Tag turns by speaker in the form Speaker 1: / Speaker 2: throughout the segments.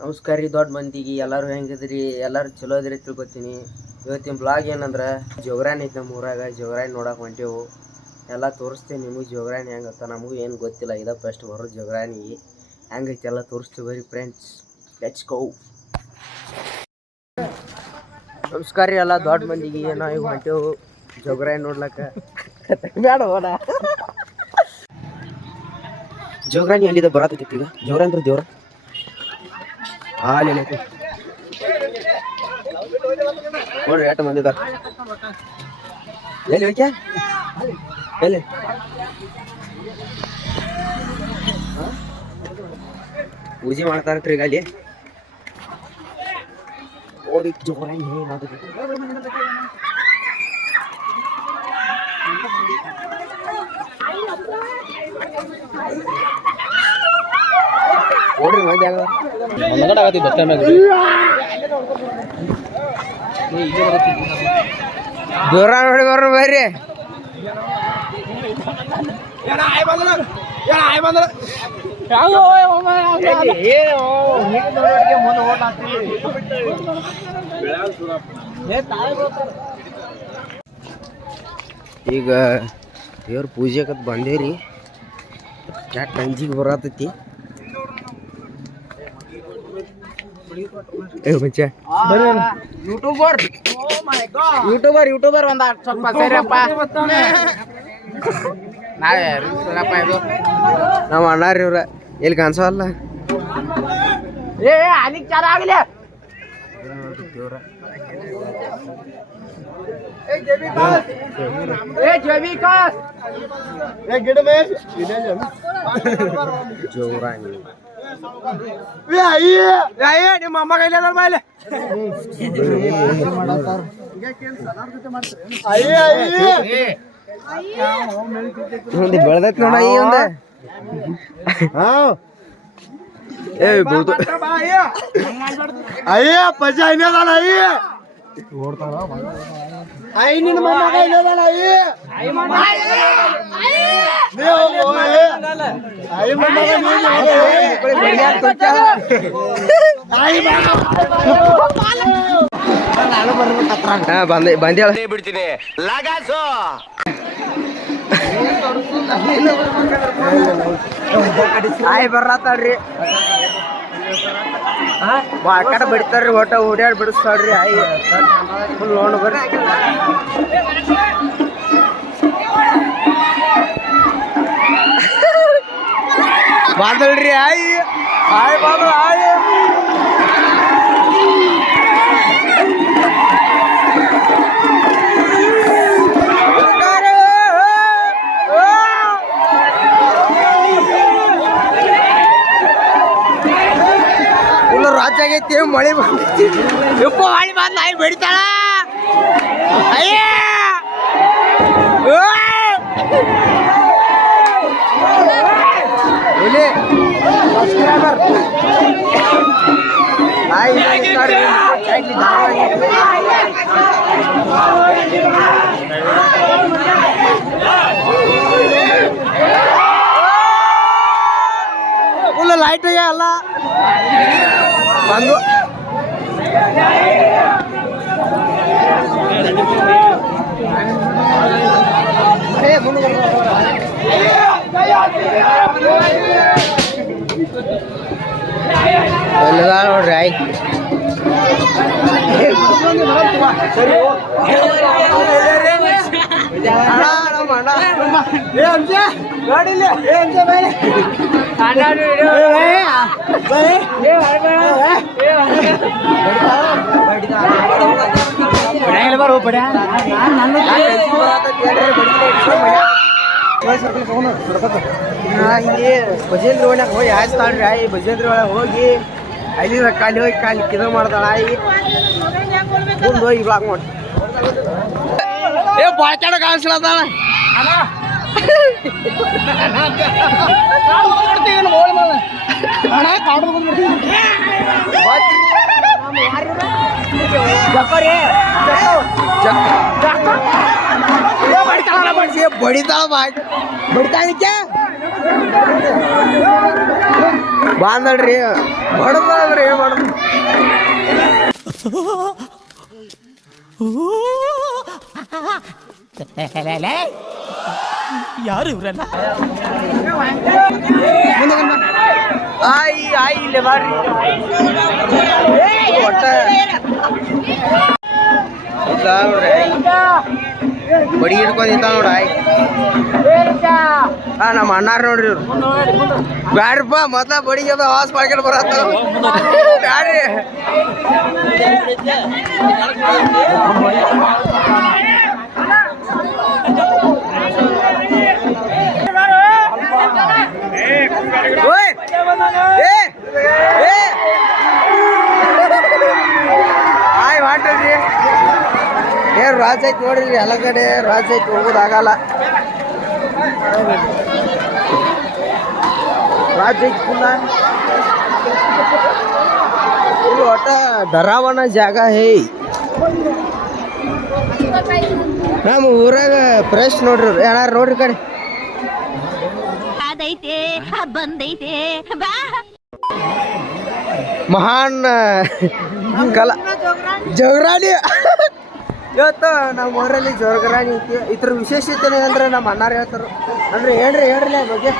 Speaker 1: ನಮಸ್ಕಾರ ರೀ ದೊಡ್ಡ ಮಂದಿಗೆ. ಎಲ್ಲರೂ ಹೆಂಗಿದ್ರಿ? ಎಲ್ಲರೂ ಚಲೋ ಅದ್ರಿ ತಿಳ್ಕೊತೀನಿ. ಇವತ್ತಿನ ಬ್ಲಾಗ್ ಏನಂದ್ರೆ ಜೋಗ್ರಾನ್ ಐತೆ ನಮ್ಮ ಊರಾಗ. ಜೋಗ್ರಾಣಿ ನೋಡಕ್ಕೆ ಹೊಂಟೇವು. ಎಲ್ಲ ತೋರಿಸ್ತೀನಿ ನಿಮಗೆ ಜೋಗ್ರಾನ್ ಹೆಂಗತ್ತ ನಮಗೂ ಏನು ಗೊತ್ತಿಲ್ಲ. ಇದ ಫಸ್ಟ್ ಬರೋ ಜೋಗ್ರಾಣಿ. ಹೆಂಗೈತೆ ಎಲ್ಲ ತೋರಿಸ್ತೀವಿ ಬರೀ ಫ್ರೆಂಡ್ಸ್ ಲೆಟ್ಸ್ ಕೌ ನಮಸ್ಕಾರ ರೀ ಎಲ್ಲ ದೊಡ್ಡ ಮಂದಿಗೆ. ಏನೋ ಈಗ ಹೊಂಟೇವು. ಜೋಗ್ರಾನ್ ನೋಡ್ಲಕ್ಕ. ಬೇಡ ಹೋಡ ಜೋಗ್ರಾಣಿ ಎಲ್ಲಿದೆ? ಬರತ್ತೈತಿ ಈಗ. ಜೋಗ್ರಾಣಿ ಅಂದ್ರೆ ದೇವ್ರ? ಏನೈತಿ ನೋಡ್ರಿ, ಎಷ್ಟು ಮಂದಿ ಇದಾರ. ಎಲ್ಲಿ ಹೋಗ್ಯ? ಎಲ್ಲಿ? ಪೂಜೆ ಮಾಡ್ತಾರತ್ರಿ ಈಗ ಅಲ್ಲಿ. ನೋಡಿ, ಜೋರಾಗಿ ಏನಾದ್ರು ನೋಡ್ರಿ, ಮಂದಿ ಆಗ ದೂರ ನೋಡಿ ಬರ್ರಿ ಬರ್ರಿ. ಈಗ ದೇವ್ರ ಪೂಜೆಗತ್ ಬಂದೇರಿ. ಯಾಕೆ ಕಂಜಿಗೆ ಬರತೈತಿ ಏ ಮಚ್ಚ
Speaker 2: ಯೂಟ್ಯೂಬರ್ ಯೂಟ್ಯೂಬರ್ ಯೂಟ್ಯೂಬರ್ ಒಂದ್ ಸ್ವಲ್ಪ ಸರಿಯಪ್ಪ ನಾವೇ ರೀಲ್ಸ್ನಪ್ಪ ಇದು
Speaker 1: ನಮ್ಮ ಅಣ್ಣಾರಿ ಇವ್ರ ಎಲ್ಲಿ ಕಾಣಿಸಲ್ಲ
Speaker 2: ಏ ಅದಕ್ಕೆ ಚಾರ ಆಗಲಿ ಏ ಜಬಿ ಕಾಸ್
Speaker 1: ಜೋರಾಣಿ
Speaker 2: ನಿಮ್ಮ ಅಮ್ಮ ಕೈಲಿ ಅದ ಮೇಲೆ
Speaker 1: ಒಂದು ಬೆಳ್ದೈತಿ ನೋಡ ಈ ಒಂದ. ಏ ಬೌದು
Speaker 2: ಅಯ್ಯ ಪಜಾ ಐನದಲ್ಲ ಅಯ್ಯ. ಐ ನಿನ್ನ ಮೊಮ್ಮಗ ಐನದಲ್ಲ ಅಯ್ಯ ನೀವು ಐ ಮೊಮ್ಮಗ
Speaker 1: ಹಾ ಬಂದೆ ಬಂದೇಳ
Speaker 3: ಬಿಡ್ತೀನಿ. ಲಗಾಸು.
Speaker 1: ಆಯ್ ಬರ್ರತ್ತಾಳ್ರಿ ಬಾಕಟ ಬಿಡ್ತಾರ್ರಿ ಒಟ್ಟ ಓಡ್ಯಾಡ್ ಬಿಡಿಸ್ತಾಳ್ರಿ ಆಯ್. ಫುಲ್ ನೋಡ್ ಬರ್ರಿ. ಬಾದಳ್ರಿ ಆಯ್. ಆಯ್ ಬಾದ ಆಯ್. ಆಗೈತಿ ಮಳೆ ಬಂದೈತಿ ಯಪ್ಪ ಮಳೆ ಬಂದ ನಾಯಿ ಬೆಳಿತಾಳ ಅಯ್ಯ ಹುಲಿ ಸಬ್ಸ್ಕ್ರೈಬರ್ ನಾಯಿ ಬೆಳಿತಾಳ್ರಿ, ಚಾಯ್ಲಿ ಧಾರವಾಡ ಫುಲ್ ಲೈಟ್ ಅಲ್ಲ ಬಂದು ಎಲ್ಲದ ನೋಡ್ರಿ ಆಯ್ ಇಲ್ಲಿ ಭಜೇಂದ್ರ ಒಳಗೆ ಹೋಗಿ ಹಾಯ್ತಾಳ್ರಿ ಆಯಿ ಭಜೇಂದ್ರ ಒಳಗೆ ಹೋಗಿ ಅಲ್ಲಿ ಕಾಲಿ ಹೋಗಿ ಕಾಲಿ ಕಿದ ಮಾಡ್ತಾಳ ಆಯಿ ಮುಂದೆ ಹೋಗಿ ಬ್ಲಾಕ್ ಮಾಡಿ ಏ ಬಾಯ್ತಾಡ ಕಾಣಿಸ್ಲತ್ತಾಳ ಬಡಿತಾಳ ಬಾಯ್ ಬಡಿತಾಳಿಕೆ ಬಾಂದಳ್ರಿ ಹೊಡೆದ್ರಿ ಏನ್ ಮಾಡೋದು
Speaker 4: ಯಾರು ಇವರೆಲ್ಲ
Speaker 1: ಆಯ್ ಆಯ್ ಇಲ್ಲೇ ಬಾರ್ರಿ ಒಟ್ಟ ಇಲ್ಲ ನೋಡ್ರಿ ಆಯ್. ಬಡಿ ಹಿಡ್ಕೊಂಡ್ ನಿಂತ ನೋಡ್ರಿ ಆಯ್ ಹಾ ನಮ್ಮ ಅಣ್ಣಾರ್ ನೋಡ್ರಿ ಇವ್ರು ಬ್ಯಾಡ್ರಪ್ಪ ಮೊದ್ಲ ಬಡಿಗೆ ಅದು ಹಾಸ್ ಮಾಡ್ಕೊಂಡು ಬರತ್ತ ಬ್ಯಾಡ್ರಿ ಓಯ್ ಏ ಏ ಆಯ್ ಮಾಡ್ರಿ ಏ ರಾಜ್ ಐತಿ ನೋಡ್ರಿ ಎಲ್ಲ ಕಡೆ ರಾಜ್ ಐತಿ ಹೋಗೋದಾಗಲ್ಲ ರಾಜ್ ಐತಿ ಫುಲ್ಲ ಇದು ಒಟ್ಟ ಡರಾವಣ ಜಾಗ ಹೇ. ನಮ್ಮ ಊರಾಗ ಫ್ರೆಶ್ ನೋಡ್ರಿ ಯಾರ ನೋಡ್ರಿ ಕಡೆ.
Speaker 5: ಅದೈತೆ ಬಂದೈತೆ
Speaker 1: ಮಹಾನ್ ಕಲಾ ಜೋಗ್ರಾಣಿ. ಇವತ್ತು ನಮ್ಮ ಊರಲ್ಲಿ ಜೋರಗರಾಣಿ ಐತಿ. ಇದ್ರ ವಿಶೇಷತೆ ಅಂದ್ರೆ ನಮ್ಮ ಅಣ್ಣಾರು ಹೇಳ್ತಾರೆ. ಅಂದ್ರೆ ಹೇಳ್ರಿ ಹೇಳ್ರಿ ಬಗ್ಗೆ.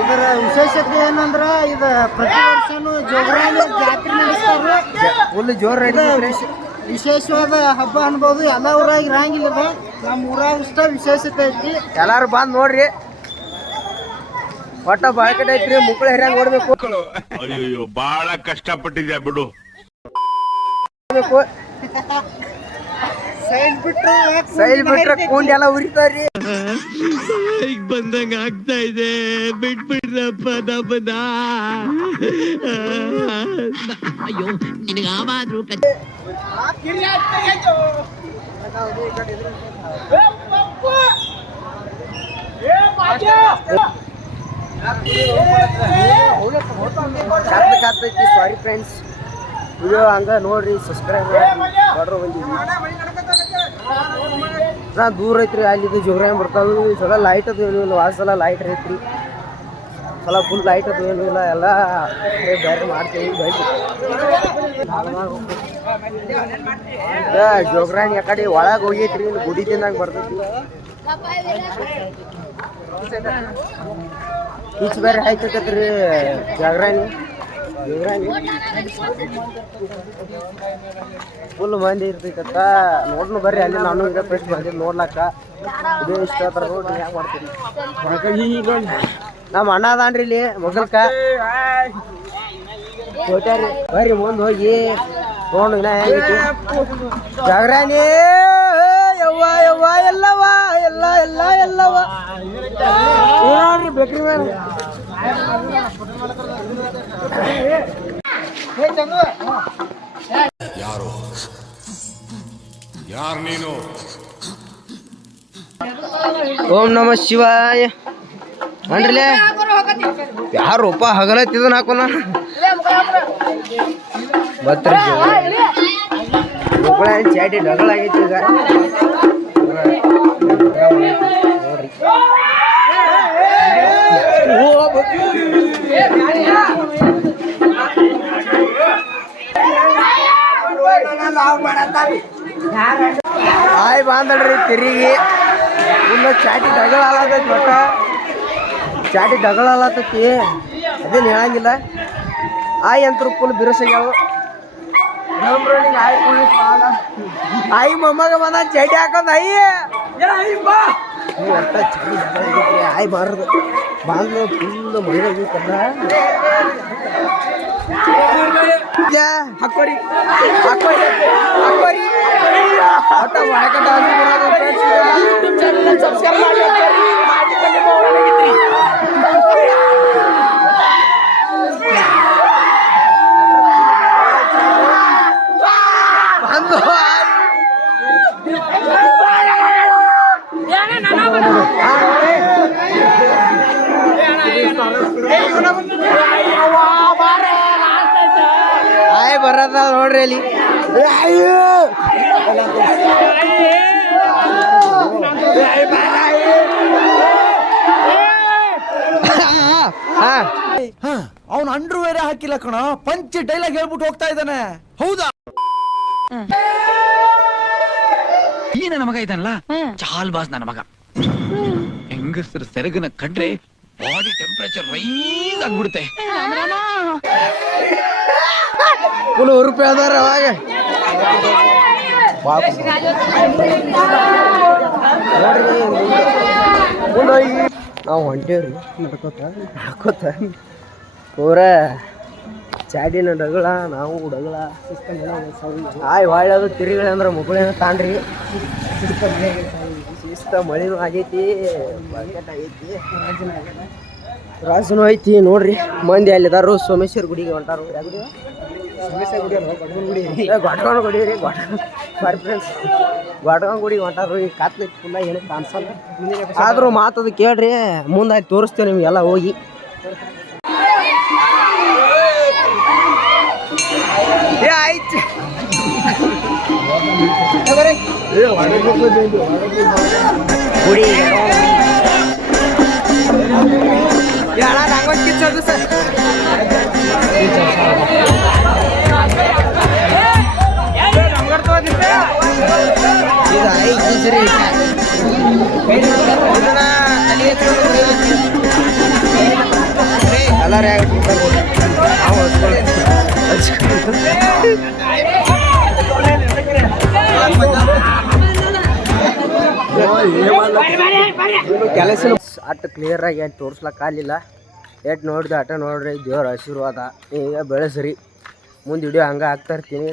Speaker 2: ಇದರ ವಿಶೇಷತೆ ಏನಂದ್ರೆ ಇದು ಪ್ರತಿ ವರ್ಷನೂ ಜೋಗರಾಣಿ ಜಾತ್ರೆ ನಡೆಸ್ತಾರೆ.
Speaker 1: ಫುಲ್ ಜೋರ್
Speaker 2: ಇದು ವಿಶೇಷವಾದ ಹಬ್ಬ ಅನ್ಬೋದು. ಎಲ್ಲ ಊರಾಗ ಇರಂಗಿಲ್ಲ. ನಮ್ಮ ಊರಾಗ ಇಷ್ಟ ವಿಶೇಷತೆ ಐತಿ.
Speaker 1: ಎಲ್ಲಾರು ಬಂದು ನೋಡ್ರಿ. ಒಟ್ಟ ಬಾಳ ಕಡೆ ಐತ್ರಿ ಮುಕ್ಕಳ ಹಿರಿಯಂಗ್ ನೋಡ್ಬೇಕು
Speaker 3: ಅಯ್ಯೋ ಬಹಳ ಕಷ್ಟಪಟ್ಟಿದ್ಯಾ ಬಿಡು.
Speaker 1: ಸೈಲ್ ಬಿಟ್ರೆ ಕೂಂಡ್ ಎಲ್ಲ ಉರಿತಾರ್ರಿ
Speaker 4: ಬಂದಂಗ ಆಗ್ತಾ ಇದೆ. ಬಿಟ್ಬಿಡ್ರಪ್ಪ ನಮ್ಮನ್ನ ಅಯ್ಯೋ
Speaker 1: ನಿನಗ ಆವಾದ್ರೂ ಸಾರಿ ಫ್ರೆಂಡ್ಸ್ ವಿಡಿಯೋ ಹಂಗ ನೋಡ್ರಿ ಸಬ್ಸ್ಕ್ರೈಬ್ ಮಾಡಿ ನೋಡ್ರಿ ಬಂದೀವಿ ನಾ ದೂರ ಐತ್ರಿ, ಅಲ್ಲಿದ್ದು ಜೋಗ್ರಾಮ್ ಬರ್ತಾವೆ ಸಲ ಲೈಟ್ ಅದು ಏನೂ ಇಲ್ಲ ಸಲ ಲೈಟ್ ಐತ್ರಿ. ಸಲ ಫುಲ್ ಲೈಟ್ ಅದು ಏನೂ ಇಲ್ಲ, ಎಲ್ಲ ಬರೀ ಮಾಡ್ತೀವಿ ಬೈಕ್ ಜೋಗ್ರಾಣಿ ಆ ಕಡೆ ಒಳಗೆ ಹೋಗೈತ್ರಿ ಇಲ್ಲಿ ಗುಡಿ ತಿನ್ನಾಗ ಬರ್ತೈತಿ. ಈಚ್ ಬೇರೆ ಜಾಗ್ರಾಣಿ ಜೋಗ್ರಾಣಿ. ಫುಲ್ ಮಂದಿ ಇರ್ತೈತತ್ತ ನೋಡ್ನು ಬರ್ರಿ, ಅಲ್ಲಿ ನಾನು ಇದೇ ಫಸ್ಟ್ ಬಂದಿದ್ದು ನೋಡ್ಲಕ್ಕ ಇದೇ ಇಷ್ಟ ಆತರ ನೋಡ್ರಿ ಹ್ಯಾಂಗ ಮಾಡ್ತೀನಿ ನಮ್ಮ ಅಣ್ಣ ಅದಾನ್ರಿ ಇಲ್ಲಿ ಮೊಗಲ್ಕ ಹೋಗ್ಯಾರಿ ಬರ್ರಿ, ಮುಂದೆ ಹೋಗಿ. ನೋಡು ಇನ್ನ ಹೆಂಗೈತಿ ಯವ್ವ ಯವ್ವ, ಎಲ್ಲವ, ಎಲ್ಲ ಎಲ್ಲ, ಎಲ್ಲವ. ನೋಡ್ರಿ ಬೇಕ್ರಿ ಮ್ಯಾನ್
Speaker 3: ಯಾರು ನೀನು
Speaker 1: ಓಂ ನಮ ಶಿವಾಯ ಯಾರು ರೂಪ ಹಗಲತ್ತಿದ ಹಾಕೋನ ಬತ್ರಿ ಮುಗಳ ಚಾಟಿ ಡಗಳಾಗೈತಿ ಈಗ ನೋಡ್ರಿ ಆಯ್ ಬಾಂದಳ್ರಿ ತಿರುಗಿ. ಇಲ್ಲ ಚಾಟಿ ಡಗಳ ಆಲತೈತಿ ಒಟ್ಟ ಚಾಟಿ ಡಗಳ ಆಲತೈತಿ ಅದೇನು ಹೇಳಂಗಿಲ್ಲ. ಆಯ್ ಅಂತೂ ಫುಲ್ ಬಿರುಸಾಗ್ಯಾವ. ಆಯ್ ಮೊಮ್ಮಗ ಬಂದ ಚಾಟಿ ಹಾಕೊಂಡ್ ಆಗೈತ್ರಿ ಆಯ್ ಬಾರದು. ಬಾಂದ್ಲು ಫುಲ್ ಮೈದಾಗೈತಲ್ಲ ಹಾಕೋರಿ ಹಾಕೋರಿ ಹಾಕೋರಿ ಒಟ್ಟ ಒಳಗಡೆ ಅಲ್ಲಿ ಬರೋದು friends ಇದು. subscribe ಮಾಡಿ ಹಾಕೋರಿ. ಮಾಡಿ ನಿಮ್ಮ ಒಳಗಾಗೈತ್ರಿ. ಬಂದು ಆಯ್. ಆಯ್ ಬರದ ನೋಡ್ರಿ ಅಲ್ಲಿ.
Speaker 6: ವೇರ್ ಅಂಡ್ರು ಬೇರೆ ಹಾಕಿಲ್ಲ ಕಣ. ಪಂಚ ಡೈಲಾಗ್ ಹೇಳ್ಬಿಟ್ಟು ಹೋಗ್ತಾ ಇದ್ದಾನೆ. ಹೌದಾ?
Speaker 7: ಈ ನನ್ನ ಮಗ ಇದ್ದಾನಲ್ಲ? ಚಾಲ್ ಬಾಸ್ ನನ್ನ ಮಗ. ಹೆಂಗಸರ ಸೆರಗನ ಕಂಡ್ರೆ ಬಾಡಿ ಟೆಂಪರೇಚರ್ ರೈಸ್ ಆಗ್ಬಿಡುತ್ತೆ.
Speaker 1: ಫುಲ್ ರೂಪಾಯಿ ಅದಾರ ಅವಾಗ ನಾವು ಹೊಂಟೇವ್ರಿ. ನಡ್ಕೋತ ನಡ್ಕೋತ. ಪೂರ ಚಾಡಿನ ಡಗಳ ನಾವು ಡಗಳ. ಆಯ್ ಅದು ತಿರುಗಿಳಿ ಅಂದ್ರೆ ಮುಗುಳೇನ ತಾಂಡ್ರಿ ಶಿಸ್ತ ಮಳಿನೂ ಆಗೈತಿ ರಾಜನೂ ರಾಸನು ಐತಿ ನೋಡ್ರಿ ಮಂದಿ ಅಲ್ಲಿದಾರು ಸೋಮೇಶ್ವರ ಗುಡಿಗೆ ಹೊಂಟಾರು. ಘಾಟ್ಕೊಂಡ್ ಗುಡಿ ರೀ ಫ್ರೆಂಡ್ಸ್ ಘಾಟ್ಕೊಂಡ್ ಗುಡಿಗೆ ಹೊಂಟಾರು ಈ ಕಾತ್ಲ ಫುಲ್ಲ ಏನು ಕಾಣಿಸಲ್ಲ. ಆದ್ರೂ ಮಾತದು ಕೇಳ್ರಿ ಮುಂದೆ ತೋರಿಸ್ತೇವೆ ನಿಮ್ಗೆಲ್ಲ ಹೋಗಿ. ಆಯ್ತು. ಯಾರ ನಂಗೊಂದು ಕಿಚ್ಚೋದು ಸರ್ ಇದು ಐ ಕಿಚರಿ ಅಟ್ಟು ಕ್ಲಿಯರ್ ಆಗಿ ಏನು ತೋರಿಸ್ಲಕ್ಕ ಆಗಲಿಲ್ಲ. ಎಟ್ ನೋಡಿದೆ ಅಟ ನೋಡ್ರಿ ದೇವ್ರ ಆಶೀರ್ವಾದ. ಈಗ ಬೆಳೆಸ್ರಿ ಮುಂದೆ ವಿಡಿಯೋ ಹಂಗೆ ಹಾಕ್ತಾ ಇರ್ತೀನಿ.